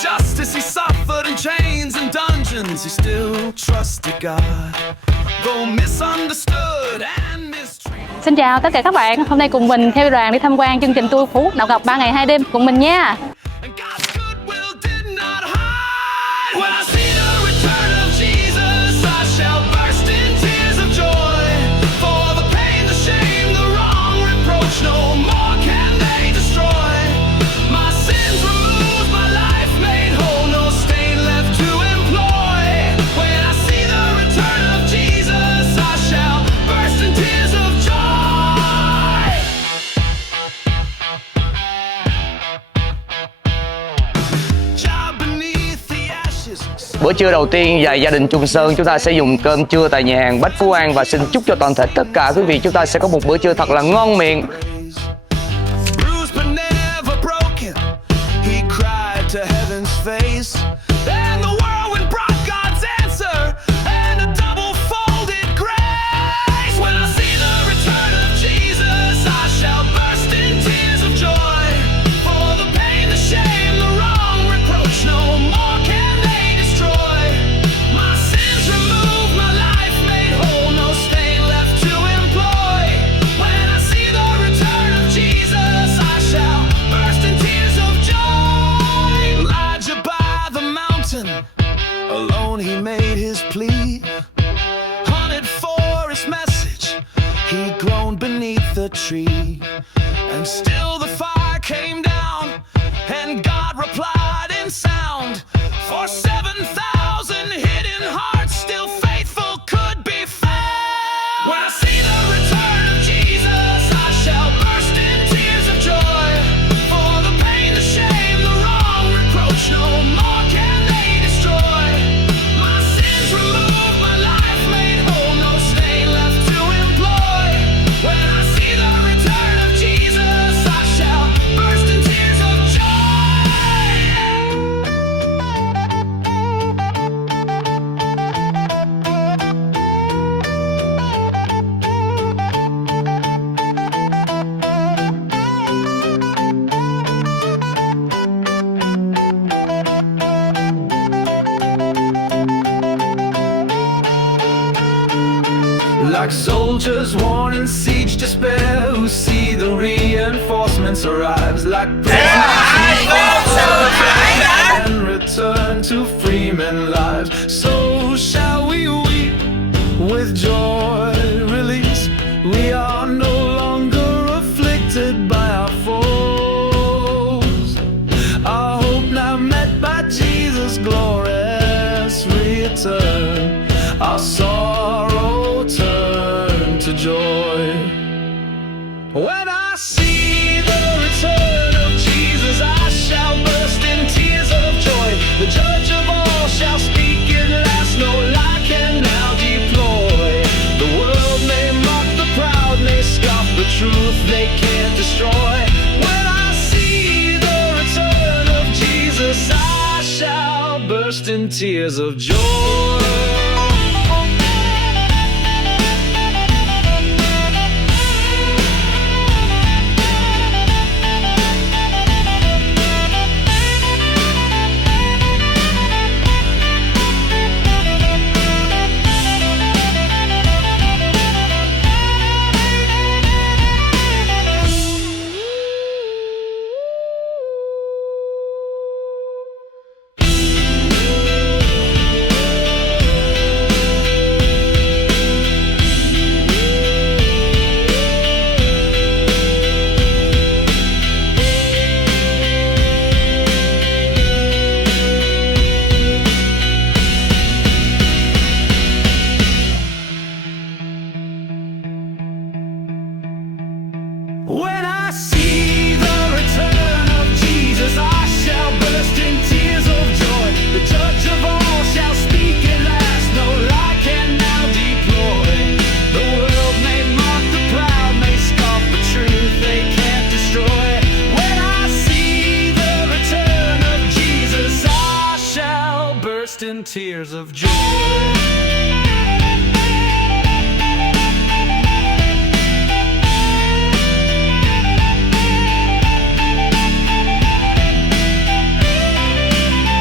injustice, he suffered in chains and dungeons. He still trusted God, though misunderstood and mistreated. Xin chào tất cả các bạn. Hôm nay cùng mình theo đoàn đi tham quan chương trình tour Phú Quốc Đảo Ngọc 3 ngày 2 đêm cùng mình nha. Bữa trưa đầu tiên và gia đình Trung Sơn chúng ta sẽ dùng cơm trưa tại nhà hàng Bách Phú An và xin chúc cho toàn thể tất cả quý vị chúng ta sẽ có một bữa trưa thật là ngon miệng. Alone he made his plea, hunted for his message. He groaned beneath the tree, and still the fire came down, and God replied in sound. For 7,000 hidden hearts still faithful could be found. When I see the return of Jesus, I shall burst in tears of joy. For the pain, the shame, the wrong reproach, no more can they destroy. My sins removed, my life made whole, no stain left to employ. When I see the return of Jesus, I shall burst in tears of joy. Like soldiers worn in siege despair, who see the reinforcements arrive. Like prisoners and return to freemen lives. So shall we weep with joy release. We are no longer afflicted by our foes. Our hope now met by Jesus' glorious return. Our sorrow turn to joy. When I see the return of Jesus, I shall burst in tears of joy. The judge of all shall speak at last, no lie can now deploy. The world may mock the proud, may scoff the truth they can't destroy. When I see the return of Jesus, I shall burst in tears of joy. When I see the return of Jesus, I shall burst in tears of joy. The judge of all shall speak at last, no lie can now deploy. The world may mock the proud, may scoff the truth they can't destroy. When I see the return of Jesus, I shall burst in tears of joy.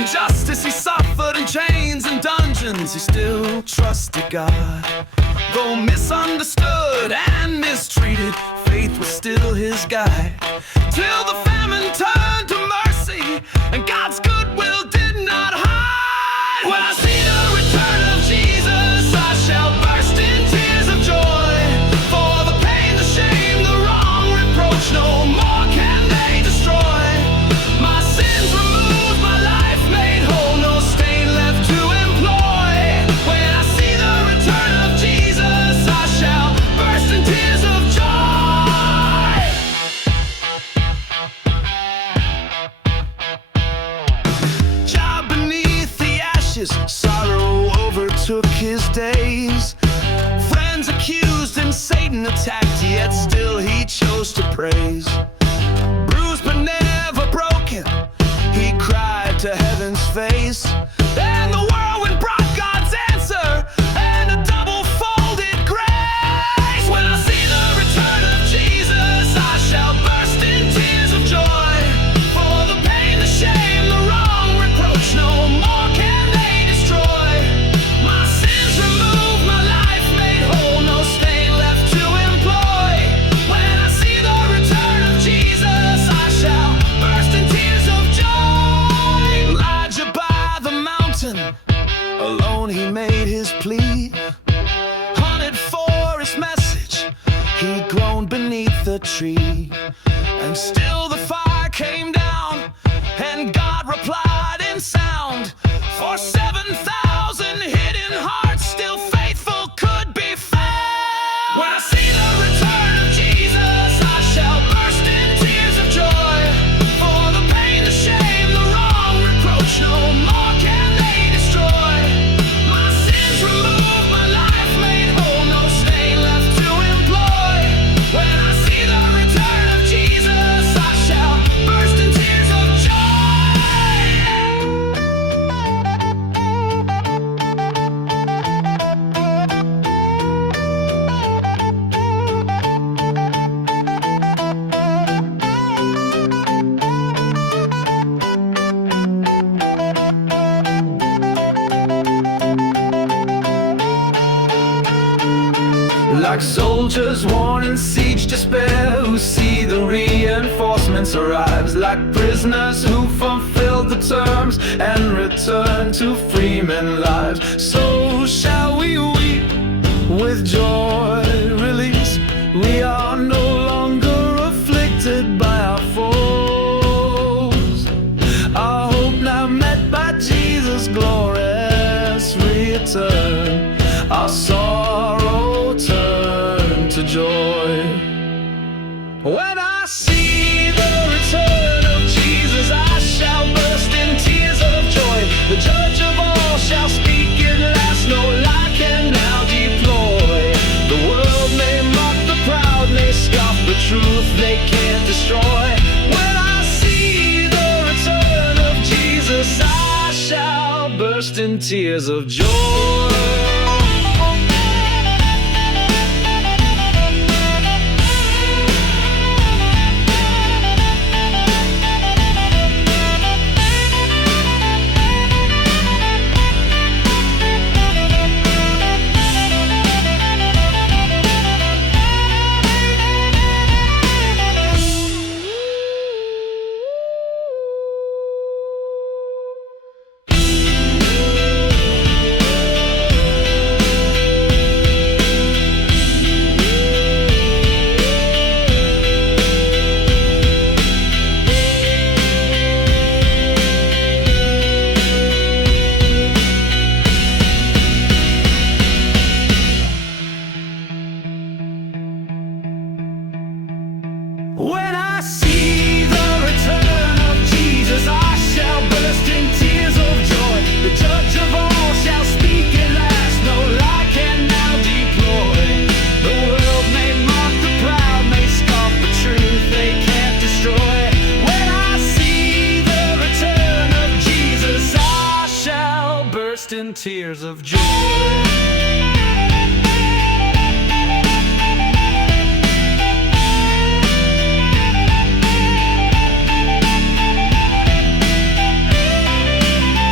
Injustice he suffered in chains and dungeons, he still trusted God. Though misunderstood and mistreated, faith was still his guide. Till the famine turned to mercy, and God's goodwill did not hide. When I see the return of Jesus, I shall burst in tears of joy. For the pain, the shame, the wrong reproach, no more can they destroy. My sins removed, my life made whole, no stain left to employ. When I see the return of Jesus, I shall burst in tears of joy. Job beneath the ashes, sorrow overtook his days. Friends accused and Satan attacked, yet still he chose to praise. Bruised but never broken, he cried to heaven's face. And the whirlwind brought God's answer and a double-folded grace. When I see the return of Jesus, I shall burst in tears of joy. For the pain, the shame, the wrong reproach, no more can they destroy. My sins removed, my life made whole, no stain left to employ. When I see the return of Jesus, I shall burst in tears of joy. Elijah by the mountain, alone he made his plea. Hunted for his message, he groaned beneath the tree. And still the fire came down, and God replied in sound. For 7,000 hidden hearts still faithful could be found. When I see the return of Jesus, I shall burst in tears of joy. For the pain, the shame, the wrong reproach, no more can they destroy. My sins removed, my life made whole, no stain left to employ. When I see the return of Jesus, I shall burst in tears of joy. Like soldiers worn in siege despair, who see the reinforcements arrive. Like prisoners who fulfill the terms and return to freemen lives. So shall we weep with joy release. We are no longer afflicted by our foes. Our hope now met by Jesus' glorious return. Our sorrow turn to joy. When I see the return of Jesus, I shall burst in tears of joy. The judge of all shall speak at last, no lie can now deploy. The world may mock the proud, may scoff the truth they can't destroy. When I see the return of Jesus, I shall burst in tears of joy. When I see the return of Jesus, I shall burst in tears of joy. The judge of all shall speak at last, no lie can now deploy. The world may mock the proud, may scoff the truth they can't destroy. When I see the return of Jesus, I shall burst in tears of joy.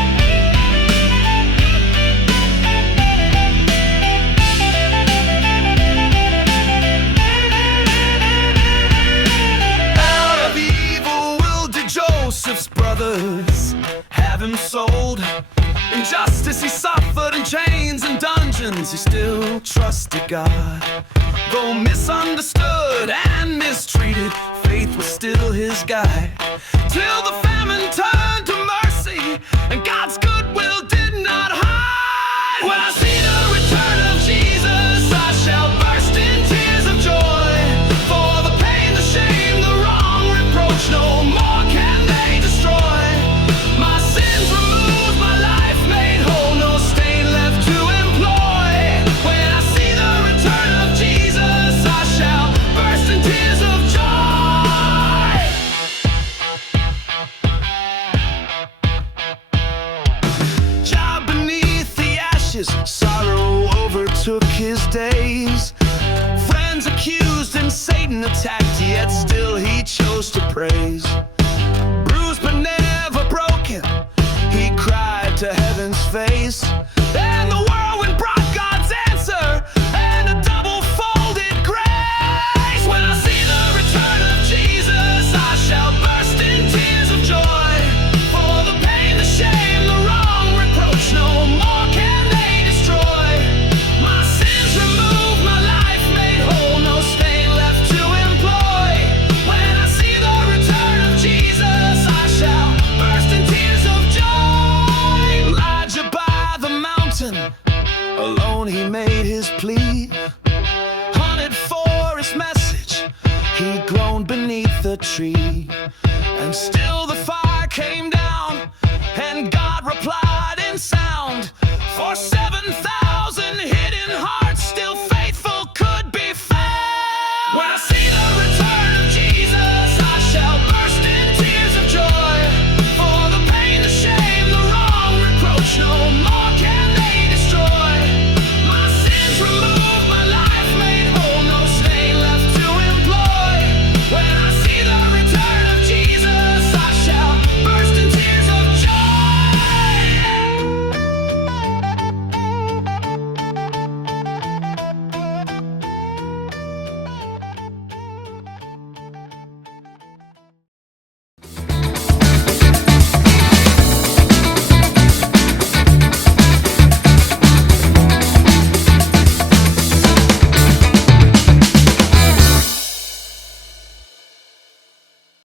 cold. Injustice he suffered in chains and dungeons. He still trusted God. Though misunderstood and mistreated, faith was still his guide. Till the famine turned to mercy and God's goodwill did not hide. When I see the return of Jesus, I shall burst in tears of joy. For the pain, the shame, the wrong reproach, no more can they destroy. My sins removed, my life made whole, no stain left to employ. When I see the return of Jesus, I shall burst in tears of joy. Job beneath the ashes, sorrow overtook his days. Friends accused and Satan attacked, yet still he chose to praise. Bruised but never broken, he cried to heaven's face. And the whirlwind brought God's answer and a double-folded grace. When I see the return of Jesus, I shall burst in tears of joy. For the pain, the shame, the wrong reproach, no more can they destroy. My sins removed, my life made whole, no stain left to employ. When I see the return of Jesus, I shall burst in tears of joy. Elijah by the mountain, alone he made his plea. Hunted for his message, he groaned beneath the tree. And still the fire came down, and God replied in sound. For